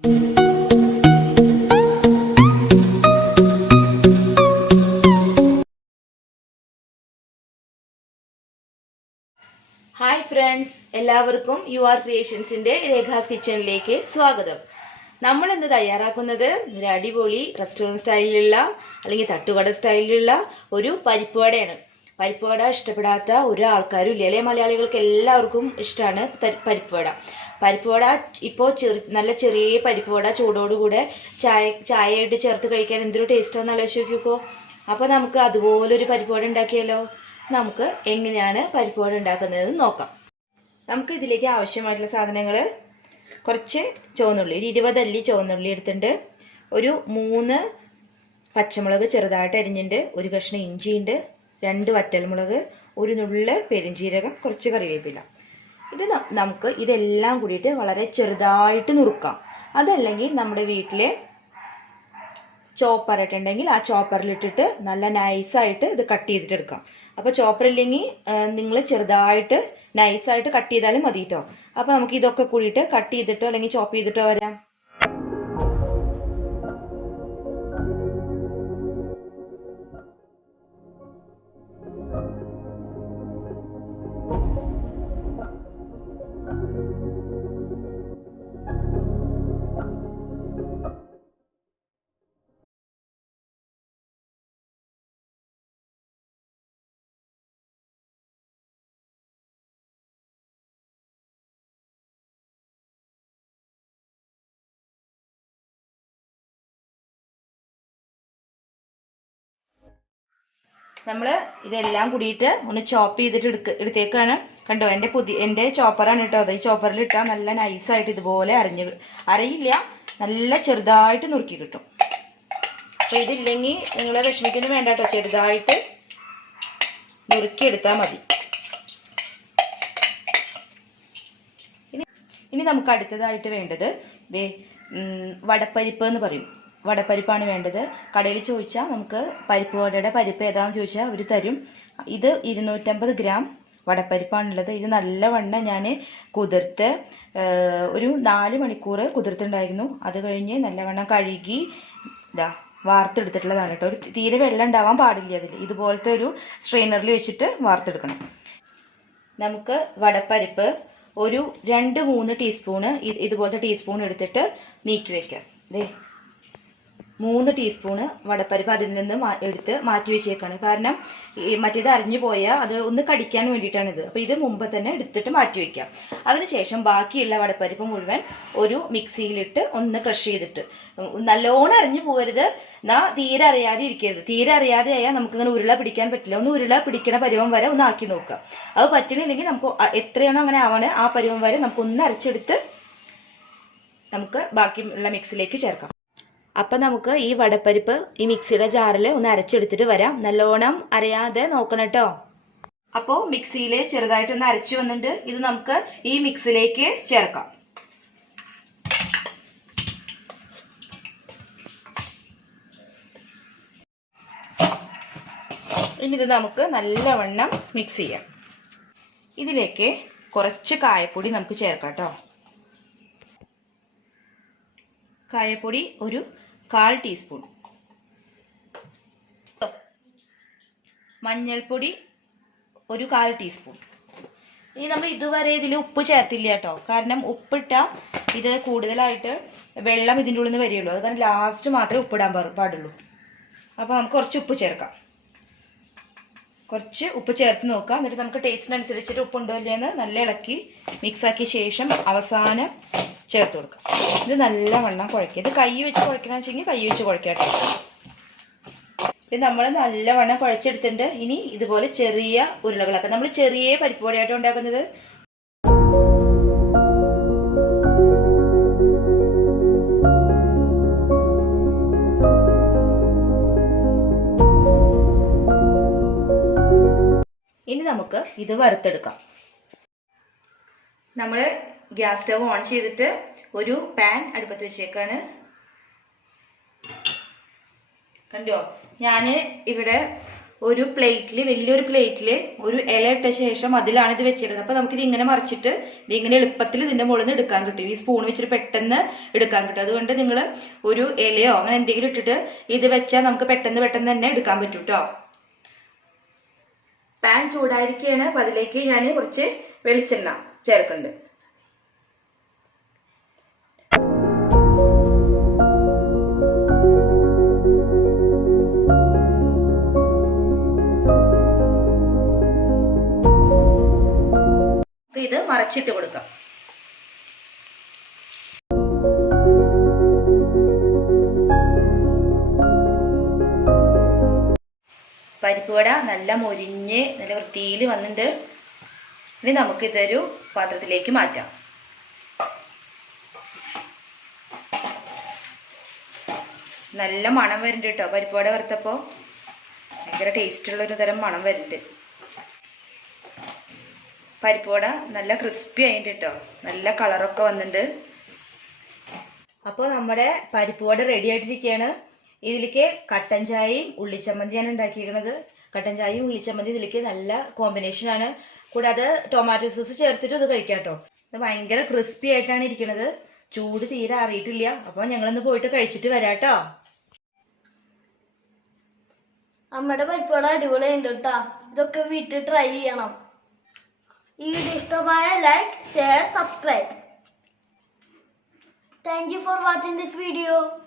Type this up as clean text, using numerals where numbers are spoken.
Hi friends, എല്ലാവർക്കും യുആർ ക്രിയേഷൻസിന്റെ രേഖാസ് കിച്ചണിലേക്ക് സ്വാഗതം. നമ്മൾ ഇന്ന് തയ്യാറാക്കുന്നത് ഒരു അടിപൊളി റെസ്റ്റോറൻറ്റ് സ്റ്റൈലിലുള്ള അല്ലെങ്കിൽ തട്ടുകട സ്റ്റൈലിലുള്ള ഒരു പരിപ്പുവടയാണ്. പരിപ്പുവട ഇഷ്ടപ്പെടാത്ത ഒരു ആൾക്കാരും ഇല്ല അല്ലേ? മലയാളികൾക്ക് എല്ലാവർക്കും ഇഷ്ടമാണ് പരിപ്പുവട. പരിപ്പുവട ഇപ്പോൾ നല്ല ചെറിയ പരിപ്പുവട ചൂടോടുകൂടെ ചായയായിട്ട് ചേർത്ത് കഴിക്കാൻ എന്തൊരു ടേസ്റ്റാണെന്ന് ആലോചിച്ച് നോക്കിക്കോ. അപ്പോൾ നമുക്ക് അതുപോലൊരു പരിപ്പുവട ഉണ്ടാക്കിയാലോ? നമുക്ക് എങ്ങനെയാണ് പരിപ്പുവട ഉണ്ടാക്കുന്നതെന്ന് നോക്കാം. നമുക്ക് ഇതിലേക്ക് ആവശ്യമായിട്ടുള്ള സാധനങ്ങൾ: കുറച്ച് ചുവന്നുള്ളി, 20 അല്ലി ചുവന്നുള്ളി എടുത്തിട്ടുണ്ട്, ഒരു 3 പച്ചമുളക് ചെറുതായിട്ട് അരിഞ്ഞിട്ടുണ്ട്, ഒരു കഷ്ണം ഇഞ്ചിയുണ്ട്, 2 വറ്റൽമുളക്, ഒരു നുള്ള് പെരിഞ്ചീരകം, കുറച്ച് കറിവേപ്പില. ഇത് നമുക്ക് ഇതെല്ലാം കൂടിയിട്ട് വളരെ ചെറുതായിട്ട് നുറുക്കാം. അതല്ലെങ്കിൽ നമ്മുടെ വീട്ടിലെ ചോപ്പർ ഇട്ടുണ്ടെങ്കിൽ ആ ചോപ്പറിലിട്ടിട്ട് നല്ല നൈസായിട്ട് ഇത് കട്ട് ചെയ്തിട്ട് എടുക്കാം. അപ്പോൾ ചോപ്പർ ഇല്ലെങ്കിൽ നിങ്ങൾ ചെറുതായിട്ട് നൈസായിട്ട് കട്ട് ചെയ്താലും മതി കേട്ടോ. അപ്പോൾ നമുക്ക് ഇതൊക്കെ കൂടിയിട്ട് കട്ട് ചെയ്തിട്ടോ അല്ലെങ്കിൽ ചോപ്പ് ചെയ്തിട്ടോ വരാം. നമ്മൾ ഇതെല്ലാം കൂടിയിട്ട് ഒന്ന് ചോപ്പ് ചെയ്തിട്ട് എടുത്തേക്കാണ്. കണ്ടോ, എൻ്റെ ചോപ്പറാണ് കേട്ടോ. അത് ഈ ചോപ്പറിൽ ഇട്ടാൽ നല്ല നൈസായിട്ട് ഇതുപോലെ അരയില്ല, നല്ല ചെറുതായിട്ട് നുറുക്കി കിട്ടും. അപ്പോൾ ഇതില്ലെങ്കിൽ നിങ്ങൾ വിഷമിക്കൊന്നും വേണ്ട കേട്ടോ, ചെറുതായിട്ട് നുറുക്കിയെടുത്താൽ മതി. ഇനി നമുക്ക് അടുത്തതായിട്ട് വേണ്ടത് വടപ്പരിപ്പ് എന്ന് പറയും. വടപ്പരിപ്പാണ് വേണ്ടത്. കടയിൽ ചോദിച്ചാൽ നമുക്ക് പരിപ്പ് വടയുടെ പരിപ്പ് ഏതാണെന്ന് ചോദിച്ചാൽ അവർ തരും. ഇത് 250 ഗ്രാം വടപ്പരിപ്പാണുള്ളത്. ഇത് നല്ലവണ്ണം ഞാൻ കുതിർത്ത് ഒരു 4 മണിക്കൂർ കുതിർത്തുണ്ടായിരുന്നു. അത് കഴിഞ്ഞ് നല്ലവണ്ണം കഴുകി വാർത്തെടുത്തിട്ടുള്ളതാണ് കേട്ടോ. തീരെ വെള്ളം ഉണ്ടാവാൻ പാടില്ല അതിൽ. ഇതുപോലത്തെ ഒരു സ്ട്രെയിനറിൽ വെച്ചിട്ട് വാർത്തെടുക്കണം. നമുക്ക് വടപ്പരിപ്പ് ഒരു 2-3 ടീസ്പൂണ് ഇതുപോലത്തെ ടീസ്പൂൺ എടുത്തിട്ട് നീക്കി വയ്ക്കാം. 3 ടീസ്പൂണ് വടപ്പരിപ്പ് അതിൽ നിന്ന് എടുത്ത് മാറ്റി വെച്ചേക്കാണ്. കാരണം മറ്റേത് അരിഞ്ഞു പോയാൽ അത് ഒന്ന് കടിക്കാൻ വേണ്ടിയിട്ടാണിത്. അപ്പോൾ ഇത് മുമ്പ് തന്നെ എടുത്തിട്ട് മാറ്റി വയ്ക്കാം. അതിനുശേഷം ബാക്കിയുള്ള വടപ്പരിപ്പ് മുഴുവൻ ഒരു മിക്സിയിലിട്ട് ഒന്ന് ക്രഷ് ചെയ്തിട്ട്, നല്ലോണം അരിഞ്ഞു പോകരുത്, തീരെ അറിയാതെ ഇരിക്കരുത്. തീരെ അറിയാതെ ആയാൽ നമുക്കിങ്ങനെ ഉരുള പിടിക്കാൻ പറ്റില്ല. ഒന്ന് ഉരുള പിടിക്കണ പരുവം വരെ ഒന്ന് ആക്കി നോക്കുക. അത് പറ്റണില്ലെങ്കിൽ നമുക്ക് എത്രയാണോ അങ്ങനെ ആവണേ ആ പരുവം വരെ നമുക്കൊന്ന് അരച്ചെടുത്ത് നമുക്ക് ബാക്കിയുള്ള മിക്സിലേക്ക് ചേർക്കാം. അപ്പം നമുക്ക് ഈ വടപ്പരിപ്പ് ഈ മിക്സിയുടെ ജാറിൽ ഒന്ന് അരച്ചെടുത്തിട്ട് വരാം. നല്ലോണം അരയാതെ നോക്കണം കേട്ടോ. അപ്പോൾ മിക്സിയിൽ ചെറുതായിട്ടൊന്ന് അരച്ചു വന്നിട്ട് ഇത് നമുക്ക് ഈ മിക്സിലേക്ക് ചേർക്കാം. ഇനി ഇത് നമുക്ക് നല്ലവണ്ണം മിക്സ് ചെയ്യാം. ഇതിലേക്ക് കുറച്ച് കായപ്പൊടി നമുക്ക് ചേർക്കാം കേട്ടോ. കായപ്പൊടി ഒരു 1/4 ടീസ്പൂൺ, മഞ്ഞൾപ്പൊടി ഒരു 1/4 ടീസ്പൂൺ. ഇനി നമ്മൾ ഇതുവരെ ഇതിൽ ഉപ്പ് ചേർത്തില്ല കേട്ടോ. കാരണം ഉപ്പിട്ടാൽ ഇത് കൂടുതലായിട്ട് വെള്ളം ഇതിൻ്റെ ഉള്ളിൽ നിന്ന് വരികയുള്ളൂ. അത് കാരണം ലാസ്റ്റ് മാത്രമേ ഉപ്പിടാൻ പാടുള്ളൂ. അപ്പോൾ നമുക്ക് കുറച്ച് ഉപ്പ് ചേർക്കാം. കുറച്ച് ഉപ്പ് ചേർത്ത് നോക്കാം. എന്നിട്ട് നമുക്ക് ടേസ്റ്റിനനുസരിച്ചിട്ട് ഉപ്പുണ്ടോ ഇല്ലയെന്ന് നല്ല ഇളക്കി മിക്സാക്കിയ ശേഷം അവസാനം ചേർത്ത് കൊടുക്കാം. ഇത് നല്ലവണ്ണം കുഴക്കുക. ഇത് കൈ വെച്ച് കുഴക്കണമെന്ന് വെച്ചെങ്കിൽ കൈ വെച്ച് കുഴക്കാം. ഇത് നമ്മൾ നല്ലവണ്ണം കുഴച്ചെടുത്തിട്ടുണ്ട്. ഇനി ഇതുപോലെ ചെറിയ ഉരുളകളൊക്കെ നമ്മൾ ചെറിയ പരിപ്പ് വടയായിട്ട് ഉണ്ടാക്കുന്നത്. ഇനി നമുക്ക് ഇത് വറുത്തെടുക്കാം. നമ്മൾ ഗ്യാസ് സ്റ്റവ് ഓൺ ചെയ്തിട്ട് ഒരു പാൻ അടുപ്പത്ത് വെച്ചേക്കാണ്. കണ്ടോ, ഞാൻ ഇവിടെ ഒരു പ്ലേറ്റിൽ, വലിയൊരു പ്ലേറ്റിൽ ഒരു ഇല ഇട്ട ശേഷം അതിലാണ് ഇത് വെച്ചിരുന്നത്. അപ്പോൾ നമുക്കിത് ഇങ്ങനെ മറിച്ചിട്ട് ഇത് ഇങ്ങനെ എളുപ്പത്തിൽ ഇതിൻ്റെ മുകളിൽ നിന്ന് എടുക്കാൻ കിട്ടും. ഈ സ്പൂൺ വെച്ചിട്ട് പെട്ടെന്ന് എടുക്കാൻ കിട്ടും. അതുകൊണ്ട് നിങ്ങൾ ഒരു ഇലയോ അങ്ങനെ എന്തെങ്കിലും ഇട്ടിട്ട് ഇത് വെച്ചാൽ നമുക്ക് പെട്ടെന്ന് തന്നെ എടുക്കാൻ പറ്റും കേട്ടോ. പാൻ ചൂടായിരിക്കുകയാണ്. അപ്പോൾ അതിലേക്ക് ഞാൻ കുറച്ച് വെളിച്ചെണ്ണ ചേർക്കുന്നുണ്ട്. ഇത് മറച്ചിട്ട് കൊടുക്കാം. പരിപ്പ് വട നല്ല മൊരിഞ്ഞ് നല്ല വൃത്തിയിൽ വന്നിട്ട് ഇനി നമുക്കിതൊരു പാത്രത്തിലേക്ക് മാറ്റാം. നല്ല മണം വരുന്നുണ്ട് കേട്ടോ. പരിപ്പ് വട വറുത്തപ്പോൾ ഭയങ്കര ടേസ്റ്റുള്ളൊരു തരം മണം വരുന്നുണ്ട്. പരിപ്പ് വട നല്ല ക്രിസ്പി ആയിട്ട് കേട്ടോ, നല്ല കളറൊക്കെ വന്നിട്ടുണ്ട്. അപ്പോൾ നമ്മുടെ പരിപ്പ് വട റെഡി ആയിട്ടിരിക്കുകയാണ്. ഇതിലേക്ക് കട്ടൻ ചായയും ഉള്ളിച്ചമ്മന്തിയാണ് ഉണ്ടാക്കിയിരിക്കുന്നത്. കട്ടൻ ചായയും ഉള്ളിച്ചമ്മന്തി ഇതിലേക്ക് നല്ല കോമ്പിനേഷനാണ്. കൂടാതെ ടൊമാറ്റോ സോസ് ചേർത്തിട്ട് ഇത് കഴിക്കാം കേട്ടോ. ഇത് ഭയങ്കര ക്രിസ്പി ആയിട്ടാണ് ഇരിക്കുന്നത്. ചൂട് തീരെ അറിയിട്ടില്ല. അപ്പോൾ ഞങ്ങളൊന്ന് പോയിട്ട് കഴിച്ചിട്ട് വരാം കേട്ടോ. അമ്മയുടെ പരിപ്പ് വട അടിപൊളിയുണ്ട് കേട്ടോ. ഇതൊക്കെ വീട്ടിൽ ട്രൈ ചെയ്യണം. ഈ വീഡിയോ ഇഷ്ടമായ like, share, subscribe. Thank you for watching this video.